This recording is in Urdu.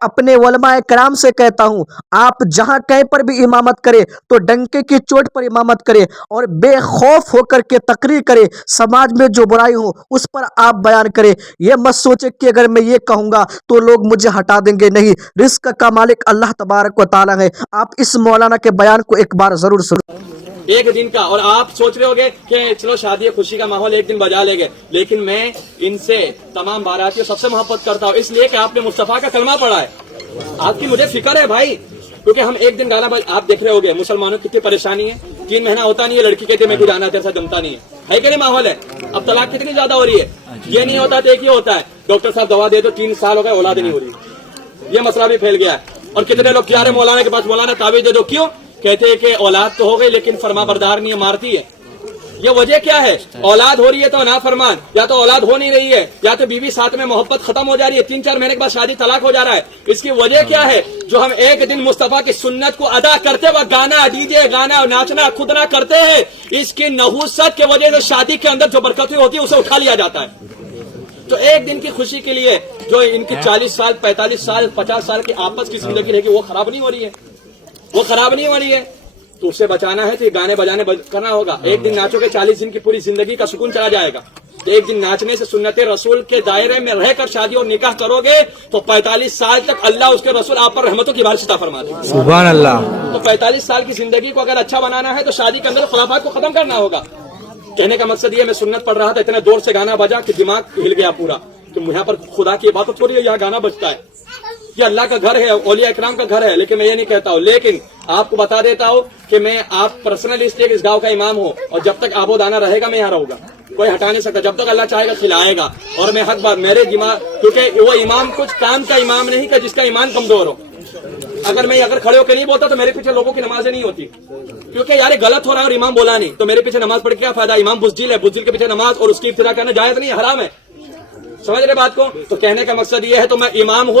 اپنے علماء کرام سے کہتا ہوں آپ جہاں کہیں پر بھی امامت کرے تو ڈنکے کی چوٹ پر امامت کرے اور بے خوف ہو کر کے تقریر کرے، سماج میں جو برائی ہو اس پر آپ بیان کرے۔ یہ مت سوچے کہ اگر میں یہ کہوں گا تو لوگ مجھے ہٹا دیں گے، نہیں، رزق کا مالک اللہ تبارک و تعالی ہے۔ آپ اس مولانا کے بیان کو ایک بار ضرور سنیں۔ ایک دن کا، اور آپ سوچ رہے ہوگے کہ چلو شادی خوشی کا ماحول ایک دن بجا لے گے، لیکن میں ان سے تمام باراتیوں سب سے محبت کرتا ہوں، اس لیے کہ آپ نے مصطفیٰ کا کلمہ پڑھا ہے۔ آپ کی مجھے فکر ہے بھائی، کیونکہ ہم ایک دن گانا آپ دیکھ رہے ہوگے مسلمانوں کی کتنی پریشانی ہے، 3 مہینہ ہوتا نہیں ہے، لڑکی کہتے میں جانا تیرے ساتھ جمتا نہیں ہے کہ نہیں ماحول ہے؟ اب طلاق کتنی زیادہ ہو رہی ہے، یہ نہیں ہوتا تو ایک ہی ہوتا ہے، ڈاکٹر صاحب دوا دے دو 3 سال ہو گئے اولاد نہیں ہو رہی، یہ مسئلہ بھی پھیل گیا ہے۔ اور کتنے لوگ کیا رہے مولانا کے پاس، مولانا تعویذ دے دو، کیوں؟ کہتے ہیں کہ اولاد تو ہو گئی لیکن فرما بردار نہیں ہے، مارتی ہے۔ یہ وجہ کیا ہے؟ اولاد ہو رہی ہے تو نافرمان، یا تو اولاد ہو نہیں رہی ہے، یا تو بیوی ساتھ میں محبت ختم ہو جا رہی ہے، 3-4 مہینے کے بعد شادی طلاق ہو جا رہا ہے۔ اس کی وجہ کیا ہے؟ جو ہم ایک دن مصطفیٰ کی سنت کو ادا کرتے وقت گانا ڈی جے گانا ناچنا خود نہ کرتے ہیں، اس کی نحوست کی وجہ سے شادی کے اندر جو برکتیں ہوتی ہے اسے اٹھا لیا جاتا ہے۔ تو ایک دن کی خوشی کے لیے جو ان کی 40 سال 45 سال 50 سال کی آپس کی زندگی رہے گی وہ خراب نہیں ہو رہی ہے، وہ خراب نہیں ہو رہی ہے، تو اسے بچانا ہے تو یہ گانے بجانے کرنا ہوگا۔ ایک دن ناچو گے 40 دن کی پوری زندگی کا سکون چلا جائے گا۔ ایک دن ناچنے سے سنت رسول کے دائرے میں رہ کر شادی اور نکاح کرو گے تو 45 سال تک اللہ اس کے رسول آپ پر رحمتوں کی بارش عطا فرما دے۔ سبحان اللہ۔ تو 45 سال کی زندگی کو اگر اچھا بنانا ہے تو شادی کے اندر خرافات کو ختم کرنا ہوگا۔ کہنے کا مقصد یہ، میں سنت پڑھ رہا تھا، اتنے دور سے گانا بجا کہ دماغ ہل گیا پورا، کہ یہاں پر خدا کی عبادت ہو رہی ہے، یہاں گانا بجتا ہے، یہ اللہ کا گھر ہے، اولیاء اکرام کا گھر ہے، لیکن میں یہ نہیں کہتا ہوں۔ لیکن آپ کو بتا دیتا ہوں کہ میں آپ پرسنلی اس لیے کہ اس گاؤں کا امام ہوں، اور جب تک آب و دانہ رہے گا میں یہاں رہوں گا، کوئی ہٹا نہیں سکتا، جب تک اللہ چاہے گا کھلائے گا۔ اور میں حق بات میرے دماغ، کیونکہ وہ امام کچھ کام کا امام نہیں کہ جس کا ایمان کمزور ہو۔ اگر میں کھڑے ہو کے نہیں بولتا تو میرے پیچھے لوگوں کی نمازیں نہیں ہوتی، کیونکہ یار غلط ہو رہا ہے اور امام بولا نہیں تو میرے پیچھے نماز پڑھ کے کیا فائدہ؟ امام بزدل ہے، بزدل کے پیچھے نماز اور اس کی ابتدا کرنا جائز نہیں، حرام ہے۔ سمجھ رہے بات کو؟ تو کہنے کا مقصد یہ ہے، تو میں امام ہوں